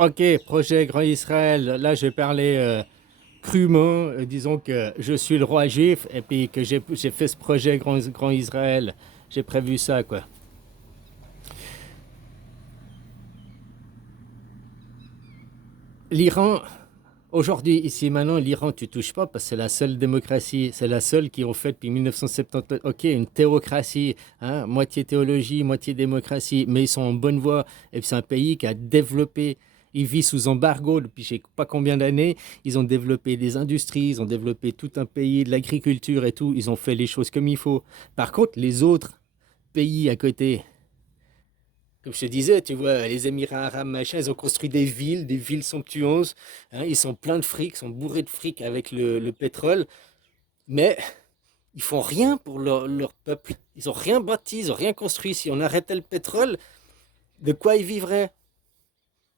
Ok, projet Grand Israël. Là, je vais parler crûment. Disons que je suis le roi juif et puis que j'ai fait ce projet Grand Israël. J'ai prévu ça, quoi. L'Iran, aujourd'hui, ici maintenant, l'Iran, tu touches pas parce que c'est la seule démocratie. C'est la seule qui ont fait depuis 1970. Ok, une théocratie, hein, moitié théologie, moitié démocratie, mais ils sont en bonne voie. Et puis c'est un pays qui a développé. Il vit sous embargo depuis je sais pas combien d'années. Ils ont développé des industries, ils ont développé tout un pays, de l'agriculture et tout. Ils ont fait les choses comme il faut. Par contre, les autres pays à côté, comme je te disais, tu vois, les Émirats arabes, machin, ils ont construit des villes somptueuses. Hein, ils sont pleins de fric, ils sont bourrés de fric avec le pétrole. Mais ils font rien pour leur peuple. Ils ont rien bâti, ils ont rien construit. Si on arrêtait le pétrole, de quoi ils vivraient?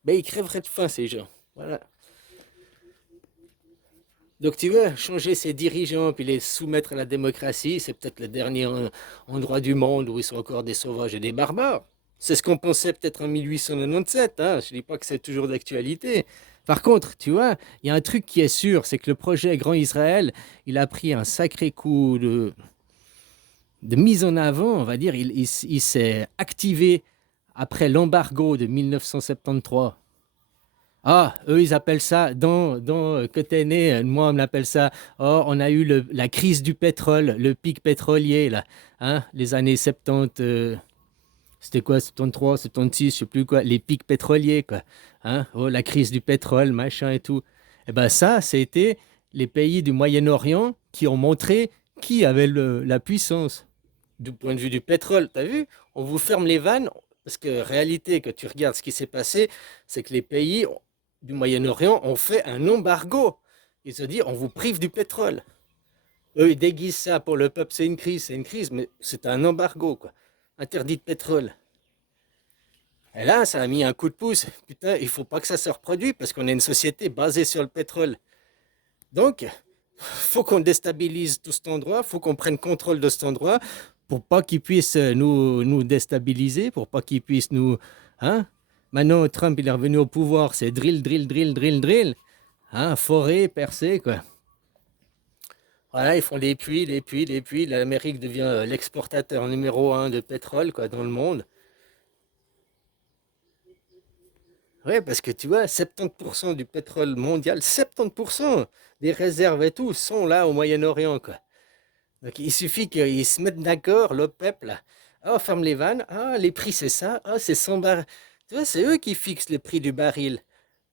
Ben, ils crèveraient de faim, ces gens. Voilà. Donc tu veux changer ces dirigeants puis les soumettre à la démocratie, c'est peut-être le dernier endroit du monde où ils sont encore des sauvages et des barbares. C'est ce qu'on pensait peut-être en 1897, hein. Je ne dis pas que c'est toujours d'actualité. Par contre, tu vois, il y a un truc qui est sûr, c'est que le projet Grand Israël, il a pris un sacré coup de mise en avant, on va dire. Il s'est activé après l'embargo de 1973. Ah, eux, ils appellent ça, que t'es né, moi, on appelle ça, oh, on a eu la crise du pétrole, le pic pétrolier, là, hein, les années 70, c'était quoi, 73, 76, je sais plus quoi, les pics pétroliers, quoi, hein, oh, la crise du pétrole, machin et tout. Eh ben ça, c'était les pays du Moyen-Orient qui ont montré qui avait la puissance du point de vue du pétrole, t'as vu? On vous ferme les vannes, parce que réalité, quand tu regardes ce qui s'est passé, c'est que les pays du Moyen-Orient ont fait un embargo. Ils se disent, on vous prive du pétrole. Eux, ils déguisent ça pour le peuple, c'est une crise, mais c'est un embargo, quoi. Interdit de pétrole. Et là, ça a mis un coup de pouce. Putain, il faut pas que ça se reproduise parce qu'on est une société basée sur le pétrole. Donc, faut qu'on déstabilise tout cet endroit, faut qu'on prenne contrôle de cet endroit pour pas qu'ils puissent nous déstabiliser, pour pas qu'ils puissent nous... Hein? Maintenant, Trump, il est revenu au pouvoir, c'est drill, drill, drill, drill, drill. Hein? Forêt, percée, quoi. Voilà, ils font des puits, des puits, des puits. L'Amérique devient l'exportateur numéro un de pétrole, quoi, dans le monde. Ouais, parce que tu vois, 70% du pétrole mondial, 70% des réserves et tout sont là au Moyen-Orient, quoi. Donc il suffit qu'ils se mettent d'accord, l'OPEP, là. Ah, on ferme les vannes. Ah, les prix, c'est ça. Ah, c'est 100 barils. Tu vois, c'est eux qui fixent le prix du baril.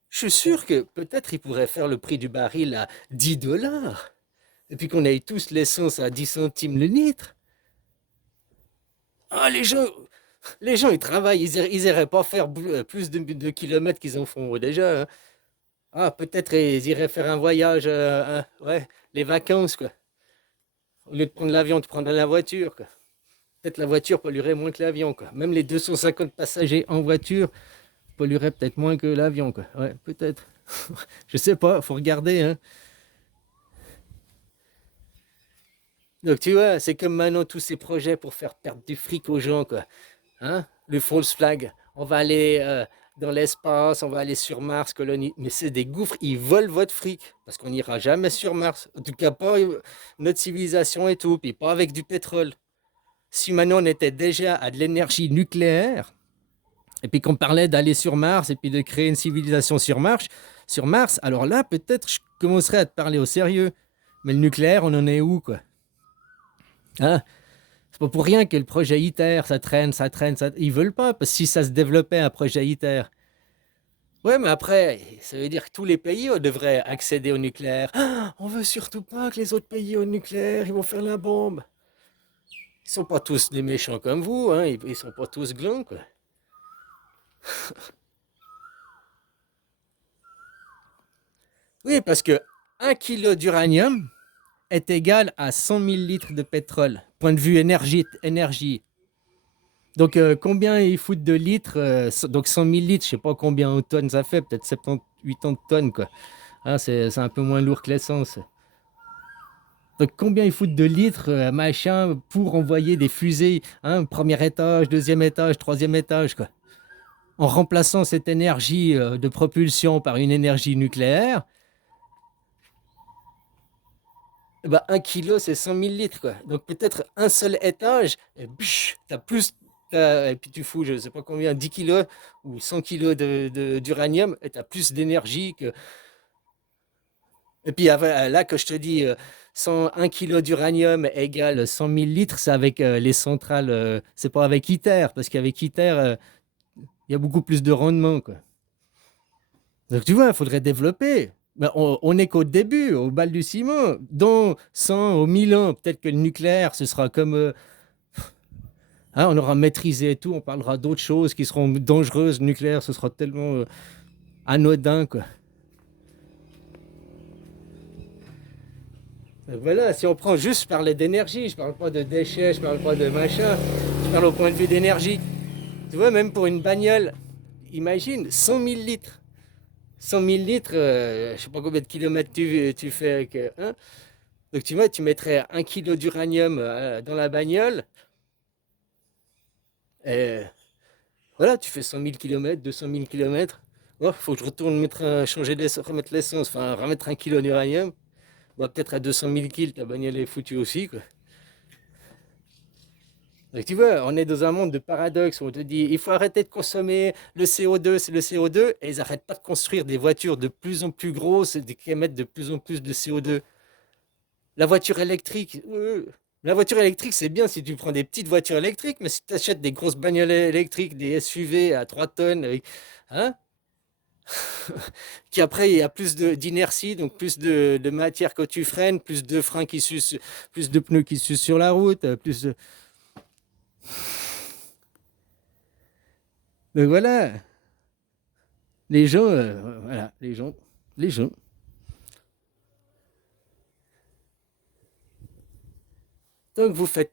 Je suis sûr que peut-être ils pourraient faire le prix du baril à 10 dollars. Et puis qu'on ait tous l'essence à 10 centimes le litre. Ah, les gens, ils travaillent. Ils iraient pas faire plus de kilomètres qu'ils en font déjà, hein. Ah, peut-être ils iraient faire un voyage, ouais, les vacances, quoi. Au lieu de prendre l'avion, de prendre la voiture, quoi. Peut-être la voiture polluerait moins que l'avion, quoi. Même les 250 passagers en voiture pollueraient peut-être moins que l'avion, quoi. Ouais, peut-être. Je sais pas, faut regarder, hein. Donc tu vois, c'est comme maintenant tous ces projets pour faire perdre du fric aux gens, quoi. Hein? Le false flag. On va aller dans l'espace, on va aller sur Mars, colonie. Mais c'est des gouffres, ils volent votre fric. Parce qu'on n'ira jamais sur Mars. En tout cas, pas notre civilisation et tout, puis pas avec du pétrole. Si maintenant on était déjà à de l'énergie nucléaire, et puis qu'on parlait d'aller sur Mars et puis de créer une civilisation sur Mars, alors là, peut-être je commencerais à te parler au sérieux. Mais le nucléaire, on en est où, quoi? Hein? C'est pas pour rien que le projet ITER, ça traîne, ça traîne, ça... Ils veulent pas, parce que si ça se développait, un projet ITER. Ouais, mais après, ça veut dire que tous les pays devraient accéder au nucléaire. Ah, on veut surtout pas que les autres pays au nucléaire, ils vont faire la bombe. Ils sont pas tous des méchants comme vous, hein. Ils sont pas tous glands, quoi. Oui, parce que 1 kilo d'uranium est égal à 100 000 litres de pétrole. Point de vue énergie. Donc, combien ils foutent de litres donc, 100 000 litres, je sais pas combien de tonnes ça fait, peut-être 70, 80 tonnes, quoi. Hein, c'est un peu moins lourd que l'essence. Donc, combien ils foutent de litres, machin, pour envoyer des fusées, hein, premier étage, deuxième étage, troisième étage, quoi. en remplaçant cette énergie de propulsion par une énergie nucléaire, eh ben, 1 kilo, c'est 100 000 litres, quoi. Donc peut-être un seul étage, et t'as plus, et puis tu fous, je sais pas combien, 10 kilos ou 100 kilos d'uranium, et t'as plus d'énergie que... Et puis là, que je te dis, 1 kilo d'uranium égale 100 000 litres, c'est avec les centrales, c'est pas avec ITER, parce qu'avec ITER, il y a beaucoup plus de rendement, quoi. Donc tu vois, il faudrait développer. Mais on n'est qu'au début, au balbutiement. Dans 100 ou 1000 ans, peut-être que le nucléaire, ce sera comme... hein, on aura maîtrisé tout, on parlera d'autres choses qui seront dangereuses. Le nucléaire, ce sera tellement anodin, quoi. Donc voilà, si on prend juste, je parlais d'énergie, je parle pas de déchets, je parle pas de machin, je parle au point de vue d'énergie. Tu vois, même pour une bagnole, imagine, 100 000 litres. 100 000 litres, je sais pas combien de kilomètres tu fais avec... hein. Donc tu vois, tu mettrais 1 kilo d'uranium dans la bagnole, et voilà, tu fais 100 000 kilomètres, 200 000 kilomètres. Oh, faut que je retourne changer remettre l'essence, enfin remettre 1 kilo d'uranium. Bon, peut-être à 200 000 kilomètres, ta bagnole est foutue aussi, quoi. Donc tu vois, on est dans un monde de paradoxes où on te dit il faut arrêter de consommer le CO2, c'est le CO2, et ils n'arrêtent pas de construire des voitures de plus en plus grosses et qui émettent de plus en plus de CO2. La voiture électrique, c'est bien si tu prends des petites voitures électriques, mais si tu achètes des grosses bagnoles électriques, des SUV à 3 tonnes, hein, qui après il y a plus d'inertie, donc plus de matière que tu freines, plus de freins qui sucent, plus de pneus qui sucent sur la route, plus de... Donc voilà, les gens, voilà, les gens. Tant que vous faites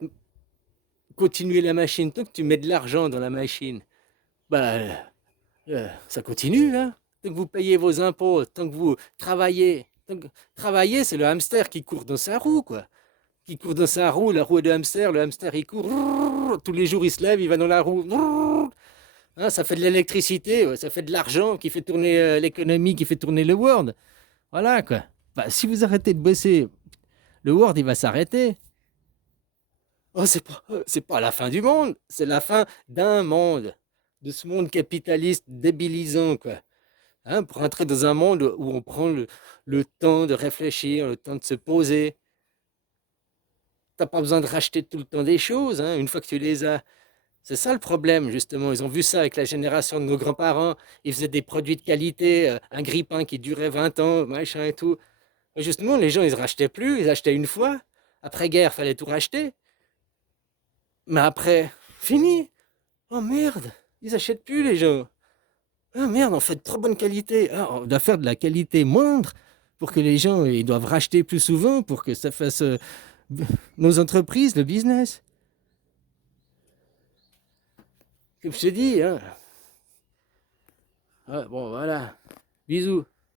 continuer la machine, tant que tu mets de l'argent dans la machine, bah, ça continue, hein. Tant que vous payez vos impôts, tant que vous travaillez. Travailler, c'est le hamster qui court dans sa roue, quoi. Qui court dans sa roue, la roue de hamster, le hamster il court. Tous les jours il se lève, il va dans la roue. Hein, ça fait de l'électricité, ouais, ça fait de l'argent qui fait tourner l'économie, qui fait tourner le world. Voilà, quoi. Bah, si vous arrêtez de bosser, le world il va s'arrêter. Oh, c'est pas la fin du monde, c'est la fin d'un monde, de ce monde capitaliste débilisant, quoi. Hein, pour entrer dans un monde où on prend le temps de réfléchir, le temps de se poser. T'as pas besoin de racheter tout le temps des choses, hein, une fois que tu les as. C'est ça le problème, justement. Ils ont vu ça avec la génération de nos grands-parents. Ils faisaient des produits de qualité, un grille-pain qui durait 20 ans, machin et tout. Mais justement, les gens, ils ne rachetaient plus, ils achetaient une fois. Après-guerre, fallait tout racheter. Mais après, fini. Oh merde, ils achètent plus, les gens. Ah merde, on fait de trop bonne qualité. Ah, on doit faire de la qualité moindre pour que les gens ils doivent racheter plus souvent pour que ça fasse nos entreprises, le business. Comme je te dis, hein. Ouais, bon, voilà. Bisous.